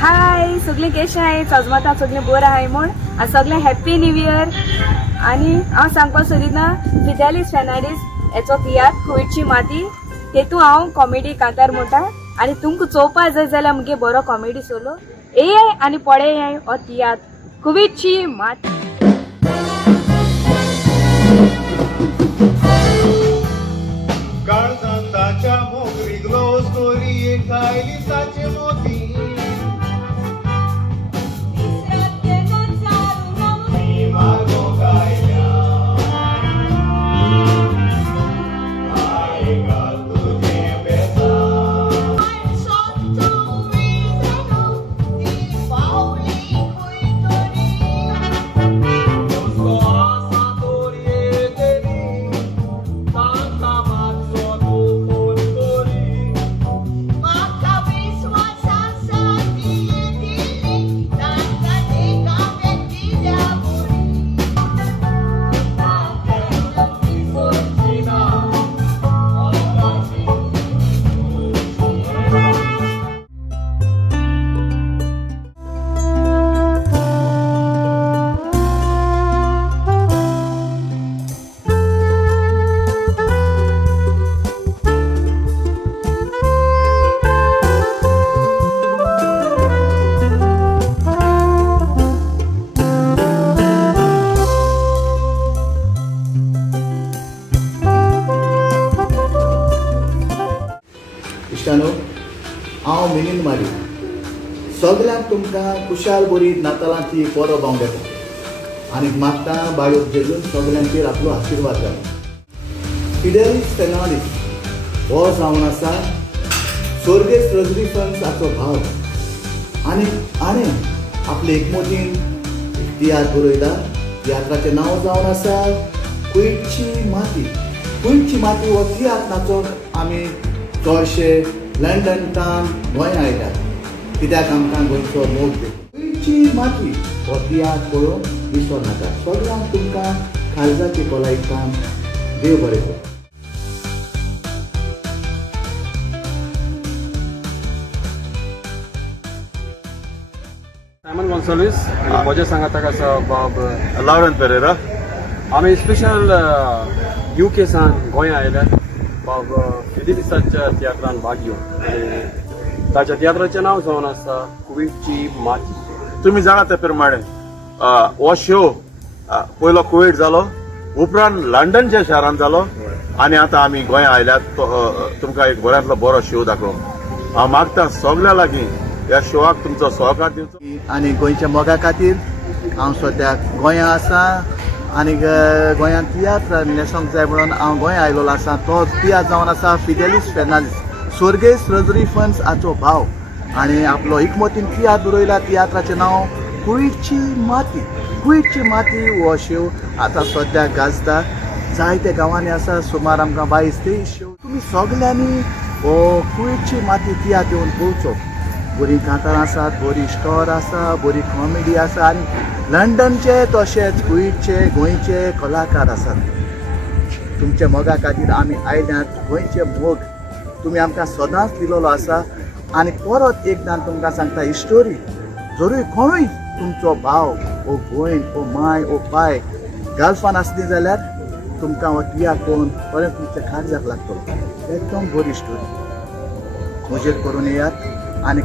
हाय सगळीं कशें आहाय सजमता सगळीं बरं आहाय म्हूण आनी सगळें हॅप्पी न्यू इयर. आनी हांव सांगपाक सोदिना फिदेलीस फेर्नांडीस हेचो तियात्र कुवेटची माती तेतून हांव कॉमेडी कांतार म्हणटा आनी तुमकां चोवपा जाय जाल्यार मुगे बरो कॉमेडी सोलो येयाय आनी पळयाय हो तियात्र कुवेटची माती. काळजांताच्या मोगरीगलो स्टोरी एक आयलिसाचे मोती मागो गायल्या आय घाल तुझे बेसा इश्टानो हांव मिलिंद मारी सगळ्यांक तुमकां खुशाल बरी नातालांची बरो भाव घेता आनी मागता बायो जेजून सगळ्यांचेर आपलो आशिर्वाद घालता. फिडेलीस फेर्नांडीस हो जावन आसा स्वर्गेस रजनीकांत हाचो भाव आनी आपले एकमतीन तियात्र बरयता. तियात्राचें नांव जावन आसा कुवेटची माती. कुवेटची माती हो तियात्र नाचोंक आमी चडशे लंडनच्यान गोंय आयल्यात कित्याक आमकां गोंयचो मोग कुवेटची माती हो तियात्र पळोवंक विसर नाका. सगळ्यांक तुमकां काळजाची भलायकान देव बरें करूं. सायमन गोन्साल्वीस आणि म्हज्या सांगाताक आसा बाब लावरन पेरेरा आमी स्पेशल UK सान गोंय आयल्यात बाब फिदेलिसाच्या तियात्रान भाग घेवन आनी ताच्या तियात्राचें नांव जावन आसा कुवेटची माती. तुम्ही जाणा ते प्रमाणे हो शो पयलो कुवेट जालो उपरांत लंडनच्या शारांत जालो आनी आतां आमी गोंय आयल्यात तुमकां एक बऱ्यांतलो बरो शो दाखोवंक हांव मागता सगळ्या लागीं ह्या शोआक तुमचो सहकार दिवचो. आनी गोंयच्या मोगा खातीर हांव सद्याक गोंया आसा आनी गोंयांत तियात्र न्हेसोंक जाय म्हणून हांव गोंय आयलोलो आसा. तो तियात्र जावन आसा फिदेलीस फेर्नांडीस स्वर्गेस रजनीकांत हाचो भाव आनी आपलो एकमतीन तियात्र बरयला. तियात्राचें नांव कुवेटची माती. कुवेटची माती हो शो आतां सद्याक गाजता जायत्या गांवांनी आसा. सुमार आमकां 22-23 शो. तुमी सगल्यांनी हो कुवेटची माती तियात्र येवन पळोवचो. बरी कांतारां आसात, बरी स्टोर आसा, बरी कॉमेडी आसा आनी लंडनचे तशेंच कुवेटचे गोंयचे कलाकार आसात. तुमच्या मोगा खातीर आमी आयल्यात. गोंयचे मोग तुमी आमकां सदांच दिलेलो आसा आनी परत एकदां तुमकां सांगता ही स्टोरी जरूय खंय तुमचो भाव ओ भयण ओ माय ओ बाय गाल्फान आसली जाल्यार तुमकां हो तियात्र पळोवन परत तुमच्या काळजाक लागतलो. एकदम बरी स्टोरी मजेत करून येयात आनी